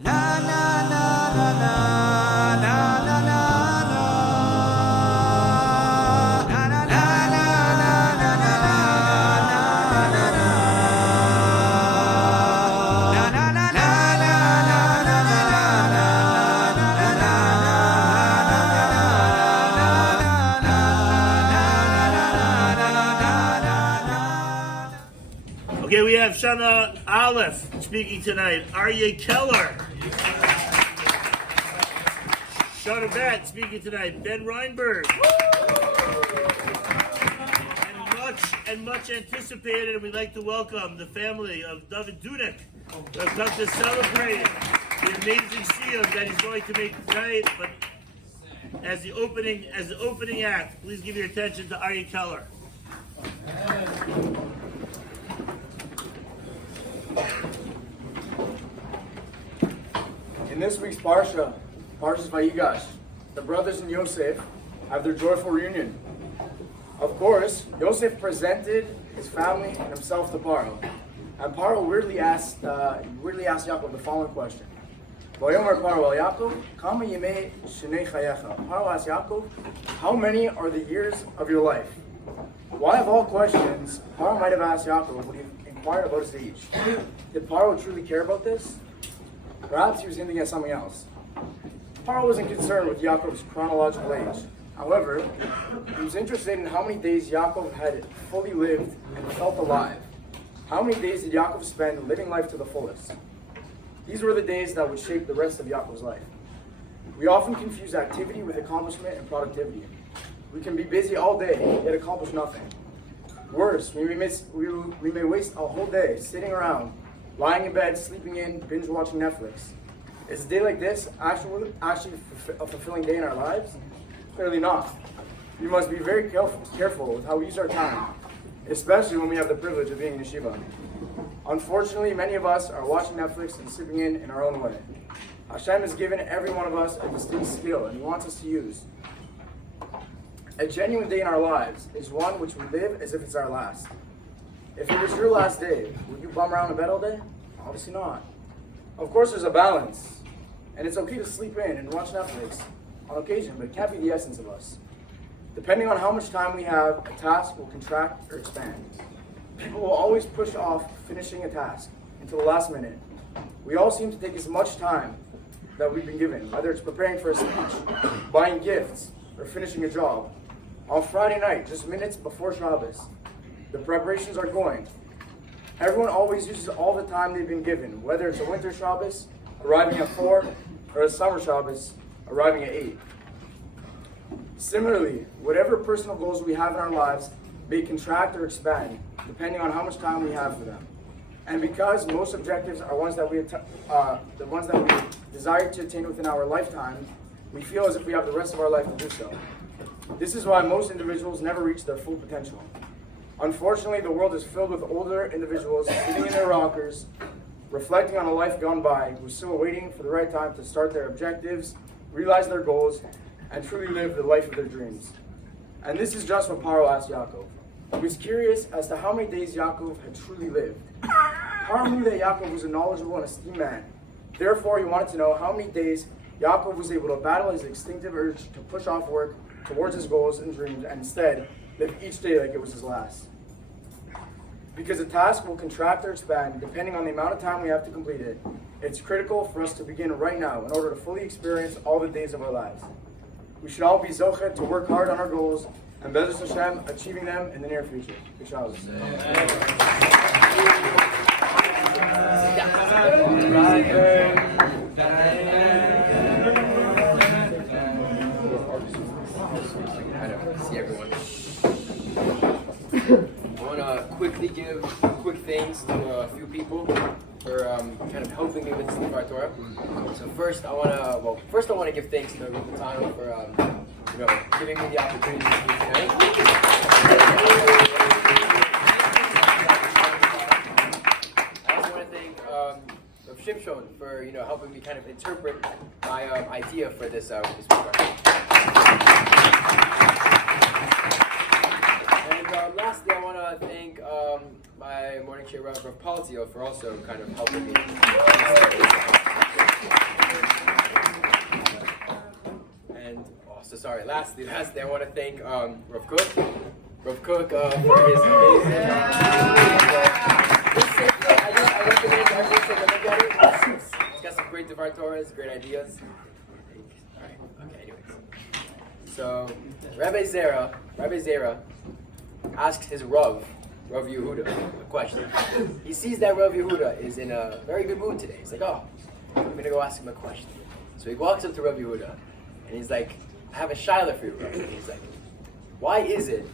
Okay, we have Shana Aleph speaking tonight. Aryeh Keller. Shana Bet speaking tonight. Ben Reinberg. And much anticipated, and we'd like to welcome the family of Dunec who have come to celebrate the amazing Siyum that he's going to make tonight. But as the opening act, please give your attention to Aryeh Keller. In this week's Parsha, Parshat Vayigash, the brothers in Yosef have their joyful reunion. Of course, Yosef presented his family and himself to Paro. And Paro weirdly asked Yaakov the following question. Vayomer Paro el Yaakov, kama yemei shnei chayecha. Paro asked Yaakov, how many are the years of your life? Why of all questions, Paro might have asked Yaakov when he inquired about his age. Did Paro truly care about this? Perhaps he was hinting at something else. Paro wasn't concerned with Yaakov's chronological age. However, he was interested in how many days Yaakov had fully lived and felt alive. How many days did Yaakov spend living life to the fullest? These were the days that would shape the rest of Yaakov's life. We often confuse activity with accomplishment and productivity. We can be busy all day, yet accomplish nothing. Worse, we may waste a whole day sitting around, lying in bed, sleeping in, binge watching Netflix. Is a day like this actually a fulfilling day in our lives? Clearly not. We must be very careful with how we use our time, especially when we have the privilege of being in yeshiva. Unfortunately, many of us are watching Netflix and sleeping in our own way. Hashem has given every one of us a distinct skill, and He wants us to use. A genuine day in our lives is one which we live as if it's our last. If it was your last day, would you bum around in bed all day? Obviously not. Of course there's a balance, and it's okay to sleep in and watch Netflix on occasion, but it can't be the essence of us. Depending on how much time we have, a task will contract or expand. People will always push off finishing a task until the last minute. We all seem to take as much time that we've been given, whether it's preparing for a speech, buying gifts, or finishing a job. On Friday night, just minutes before Shabbos, the preparations are going. Everyone always uses all the time they've been given, whether it's a winter Shabbos, arriving at 4, or a summer Shabbos, arriving at 8. Similarly, whatever personal goals we have in our lives may contract or expand, depending on how much time we have for them. And because most objectives are ones that we desire to attain within our lifetime, we feel as if we have the rest of our life to do so. This is why most individuals never reach their full potential. Unfortunately, the world is filled with older individuals sitting in their rockers, reflecting on a life gone by, who are still waiting for the right time to start their objectives, realize their goals, and truly live the life of their dreams. And this is just what Paro asked Yaakov. He was curious as to how many days Yaakov had truly lived. Paro knew that Yaakov was a knowledgeable and esteemed man. Therefore, he wanted to know how many days Yaakov was able to battle his instinctive urge to push off work towards his goals and dreams, and instead live each day like it was his last. Because a task will contract or expand depending on the amount of time we have to complete it, it's critical for us to begin right now in order to fully experience all the days of our lives. We should all be zochet to work hard on our goals and Bezos Hashem achieving them in the near future. Inshallah. See everyone. I want to quickly give quick thanks to a few people for kind of helping me with the Sefer Torah. So first I want to give thanks to Rav Natanel for giving me the opportunity to speak tonight. I also want to thank Rav Shimshon for helping me kind of interpret my idea for this program. And lastly, I want to thank my morning chair Rav Paltio for also kind of helping me. lastly, I want to thank Rav Cook for his amazing. I recommend everyone take a look at it. It's got some great Devar Torahs, great ideas. All right. Okay. Anyways, so Rabbi Zera asks his Rav Yehuda, a question. He sees that Rav Yehuda is in a very good mood today. He's like, oh, I'm going to go ask him a question. So he walks up to Rav Yehuda, and he's like, I have a shaila for you, Rav. And he's like, why is it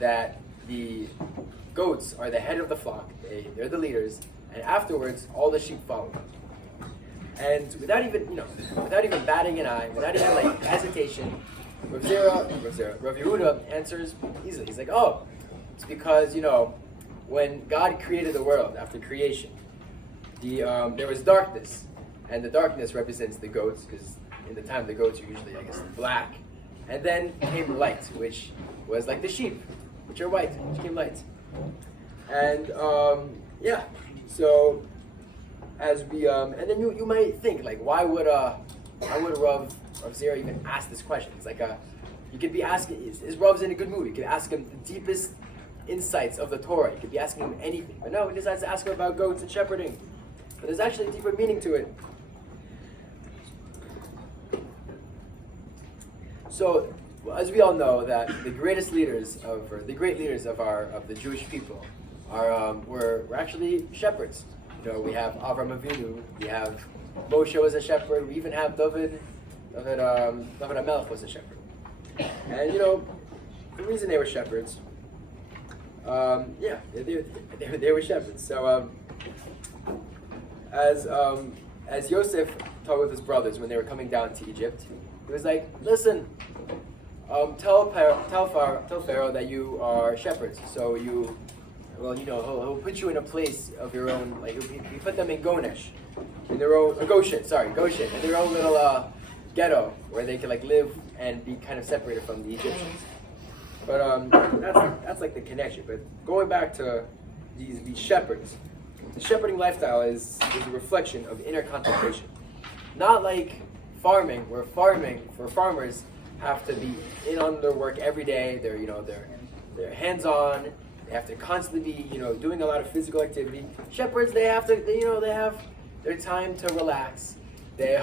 that the goats are the head of the flock, they're the leaders, and afterwards all the sheep follow them? And without even batting an eye, without even like hesitation, Rav Yehuda answers easily. He's like, oh, it's because, when God created the world, after creation, there was darkness, and the darkness represents the goats, because in the time the goats are usually, black. And then came light, which was like the sheep, which are white, which came light. And so as we and then you might think, like, why would Rav Zera even ask this question? It's like you could be asking, is Rav's in a good mood? You could ask him the deepest insights of the Torah. You could be asking him anything. But no, he decides to ask him about goats and shepherding. But there's actually a deeper meaning to it. So, as we all know, that the great leaders of the Jewish people were actually shepherds. We have Avram Avinu, we have Moshe was a shepherd, we even have David HaMelech was a shepherd. And the reason they were shepherds, they were shepherds. So as Yosef talked with his brothers when they were coming down to Egypt, he was like, listen, tell Pharaoh that you are shepherds. So he'll put you in a place of your own. Like he put them in Goshen, in their own Goshen, in their own little ghetto where they could live and be kind of separated from the Egyptians. But that's like the connection. But going back to these shepherds, the shepherding lifestyle is a reflection of inner contemplation, not like farming, where farmers have to be in on their work every day. They're hands-on. They have to constantly be doing a lot of physical activity. Shepherds, they have their time to relax. They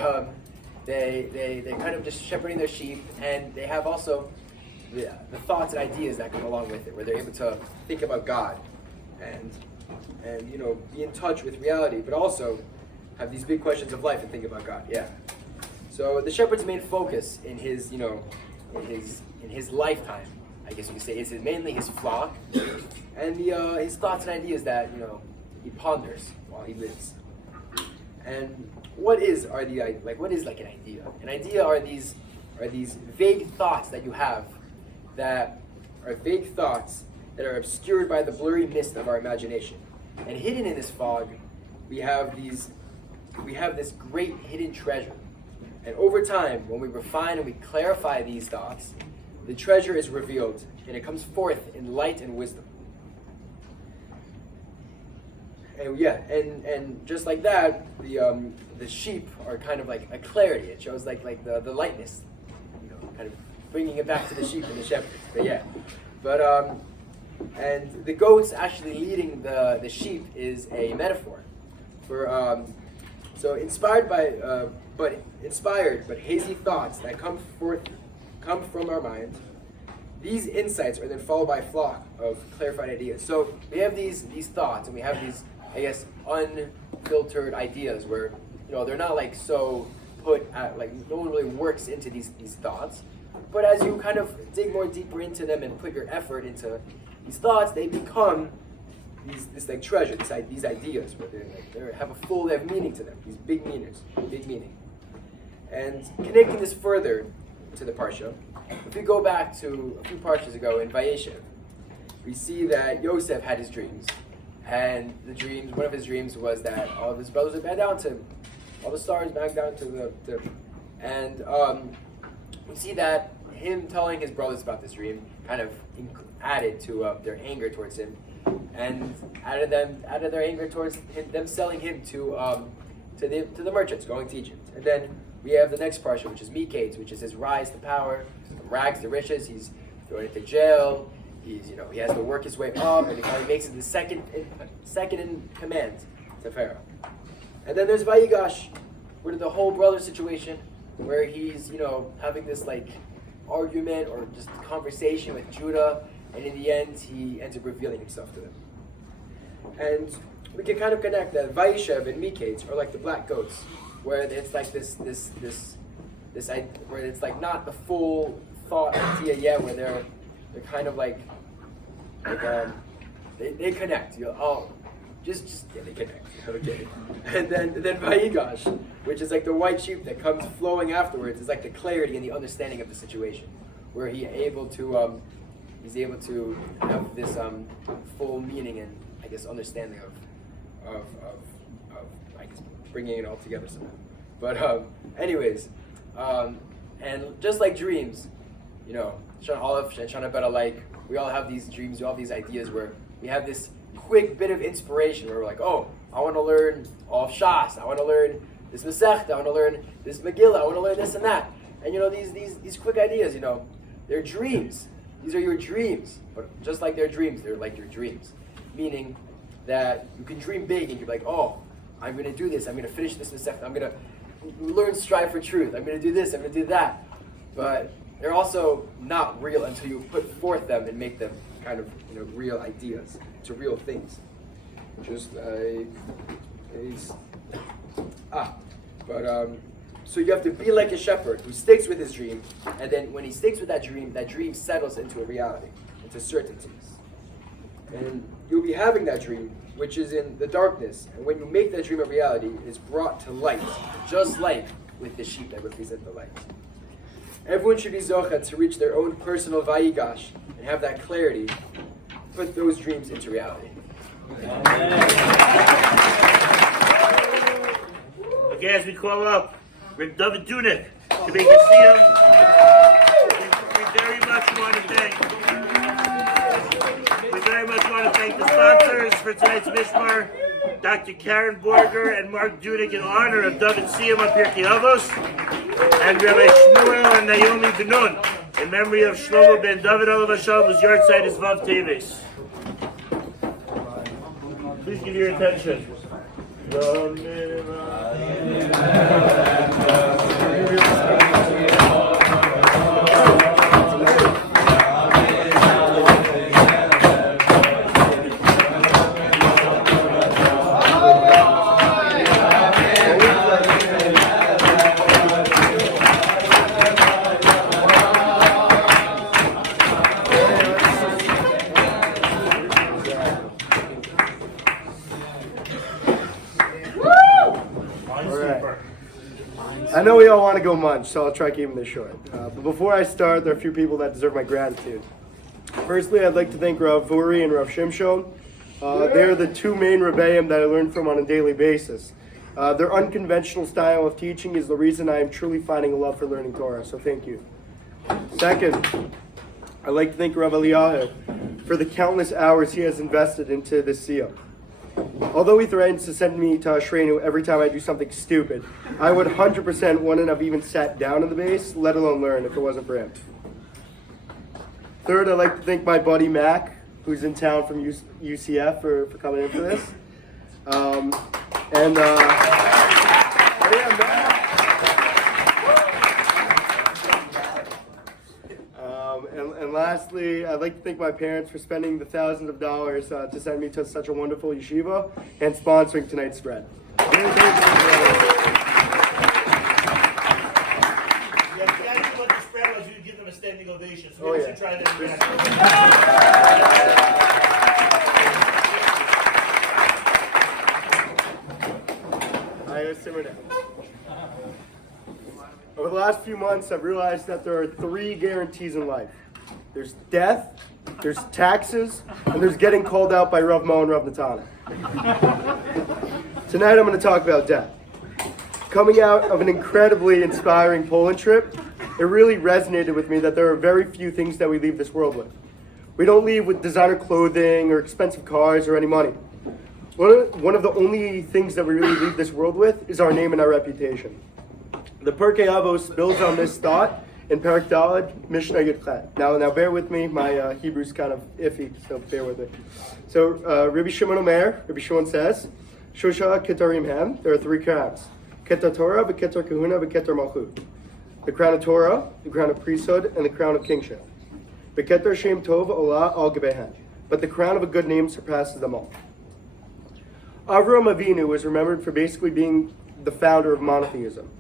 kind of just shepherding their sheep, and they have also the thoughts and ideas that come along with it, where they're able to think about God and be in touch with reality, but also have these big questions of life and think about God. Yeah. So the shepherd's main focus in his lifetime, I guess you could say, is mainly his flock and his thoughts and ideas that he ponders while he lives. And what is an idea? An idea are these vague thoughts that you have that are vague thoughts that are obscured by the blurry mist of our imagination. And hidden in this fog, we have this great hidden treasure. And over time, when we refine and we clarify these thoughts, the treasure is revealed, and it comes forth in light and wisdom. And just like that, the sheep are kind of like a clarity. It shows like the lightness, kind of bringing it back to the sheep and the shepherd. And the goats actually leading the sheep is a metaphor for so inspired but hazy thoughts that come from our minds. These insights are then followed by a flock of clarified ideas. So we have these thoughts, and we have these, I guess, unfiltered ideas where they're not so put at, no one really works into these thoughts. But as you kind of dig more deeper into them and put your effort into these thoughts, they become this treasure, these ideas where they have meaning to them. These big meaning. And connecting this further to the Parsha, if we go back to a few Parshas ago in Vayigash, we see that Yosef had his dreams. And one of his dreams was that all of his brothers would bow down to him. All the stars bow down to and we see that him telling his brothers about this dream kind of added to their anger towards him, and added their anger towards them selling him to the merchants going to Egypt. And then we have the next Parsha, which is Miketz, which is his rise to power, from rags to riches. He's thrown into jail. He has to work his way up, and he finally makes it the second in command to Pharaoh. And then there's Vayigash, where the whole brother situation, where he's having this argument or just conversation with Judah, and in the end he ends up revealing himself to them. And we can kind of connect that Vayishev and Miketz are like the black goats, where it's like this where it's like not the full thought idea yet, where they're kind of they connect. They connect. Okay. And then Vayigash, which is like the white sheep that comes flowing afterwards, is like the clarity and the understanding of the situation, where he's able to have this full meaning and I guess understanding of I guess bringing it all together somehow. But anyways, and just like dreams, Shana Aleph and Shana Bet alike, we all have these dreams, we all have these ideas where we have this quick bit of inspiration where we're like, oh, I want to learn all of Shas, I want to learn this Masechta, I want to learn this Megillah, I want to learn this and that. And these quick ideas, they're dreams. These are your dreams. But just like they're dreams, they're like your dreams. Meaning that you can dream big and you're like, oh, I'm going to do this, I'm going to finish this Masechta, I'm going to learn strive for truth, I'm going to do this, I'm going to do that. But they're also not real until you put forth them and make them kind of real ideas to real things. Just like so you have to be like a shepherd who sticks with his dream, and then when he sticks with that dream settles into a reality, into certainties. And you'll be having that dream, which is in the darkness, and when you make that dream a reality, it's brought to light, just like with the sheep that represent the light. Everyone should be zocha to reach their own personal vayigash and have that clarity, put those dreams into reality. Okay, as we call up Reb David Dunec to make a Siyum, we very much want to thank the sponsors for tonight's Mishmar, Dr. Caryn Borger and Marc Dunec, in honor of David Siyum on Pirkei Avos, and Rabbi Shmuel and Naomi Bennun, in memory of Shlomo ben David Olav Hashem, whose yahrzeit is Vav Teves. Please give your attention. I know we all want to go munch, so I'll try keeping this short. But before I start, there are a few people that deserve my gratitude. Firstly, I'd like to thank Rav Uri and Rav Shimshon. They're the two main rebbeim that I learn from on a daily basis. Their unconventional style of teaching is the reason I am truly finding a love for learning Torah, so thank you. Second, I'd like to thank Rav Eliyahu for the countless hours he has invested into this Siyum. Although he threatens to send me to Ashrenu every time I do something stupid, I would 100% wouldn't have even sat down in the base, let alone learn, if it wasn't for him. Third, I'd like to thank my buddy Mac, who's in town from UCF, for coming in for this. And lastly, I'd like to thank my parents for spending the thousands of dollars to send me to such a wonderful yeshiva and sponsoring tonight's spread. Yeah, the idea what the spread was, you'd give them a standing ovation. So we should try that again. I simmer down. Over the last few months, I've realized that there are 3 guarantees in life. There's death, there's taxes, and there's getting called out by Rav Mo and Rav Natanel. Tonight I'm going to talk about death. Coming out of an incredibly inspiring Poland trip, it really resonated with me that there are very few things that we leave this world with. We don't leave with designer clothing or expensive cars or any money. One of the only things that we really leave this world with is our name and our reputation. The Pirkei Avos builds on this thought in Perek Daled, Mishnah Yud Chet. Now bear with me. My Hebrew's kind of iffy, so bear with me. So Rabbi Shimon says, Shosha Ketarim Hem, there are 3 crowns. Keter Torah, Keter Kahuna, Keter Malchut. The crown of Torah, the crown of priesthood, and the crown of kingship. Keter Shem Tov Olah Al Gebehen. But the crown of a good name surpasses them all. Avram Avinu was remembered for basically being the founder of monotheism.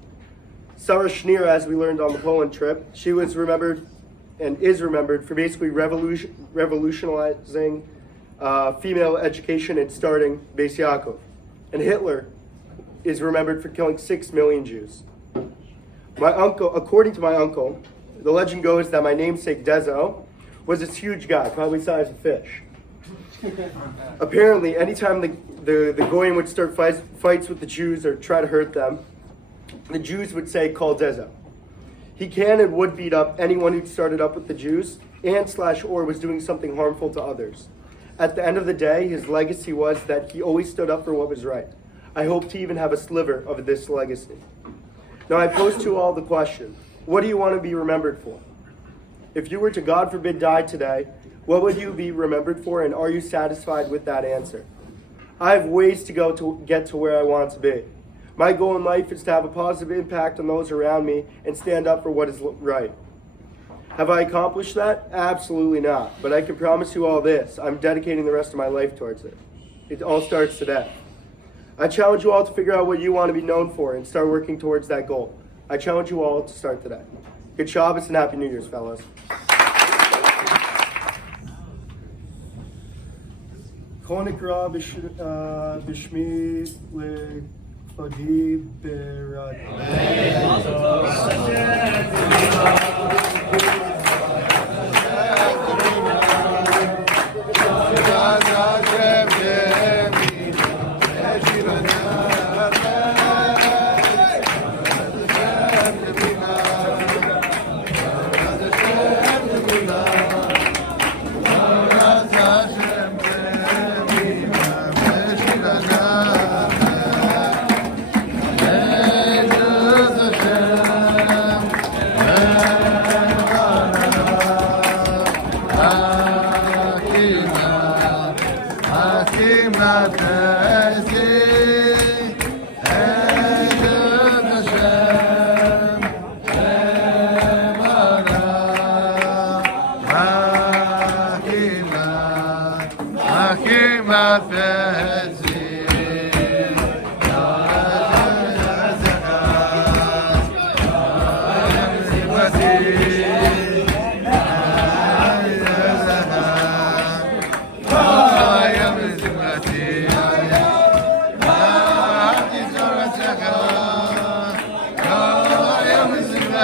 Sarah Schneer, as we learned on the Poland trip, she was remembered and is remembered for basically revolutionizing female education and starting Beis Yaakov. And Hitler is remembered for killing 6 million Jews. According to my uncle, the legend goes that my namesake Dezo was this huge guy, probably the size of a fish. Apparently, anytime the Goyim would start fights with the Jews or try to hurt them, the Jews would say, call Dezo. He can and would beat up anyone who started up with the Jews and/or was doing something harmful to others. At the end of the day, his legacy was that he always stood up for what was right. I hope to even have a sliver of this legacy. Now I pose to you all the question, what do you want to be remembered for? If you were to, God forbid, die today, what would you be remembered for, and are you satisfied with that answer? I have ways to go to get to where I want to be. My goal in life is to have a positive impact on those around me and stand up for what is right. Have I accomplished that? Absolutely not. But I can promise you all this. I'm dedicating the rest of my life towards it. It all starts today. I challenge you all to figure out what you want to be known for and start working towards that goal. I challenge you all to start today. Good Shabbos and Happy New Year's, fellas. Konikra Bishmi Odi Berad.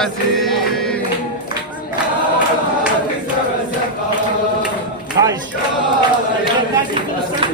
Gracias.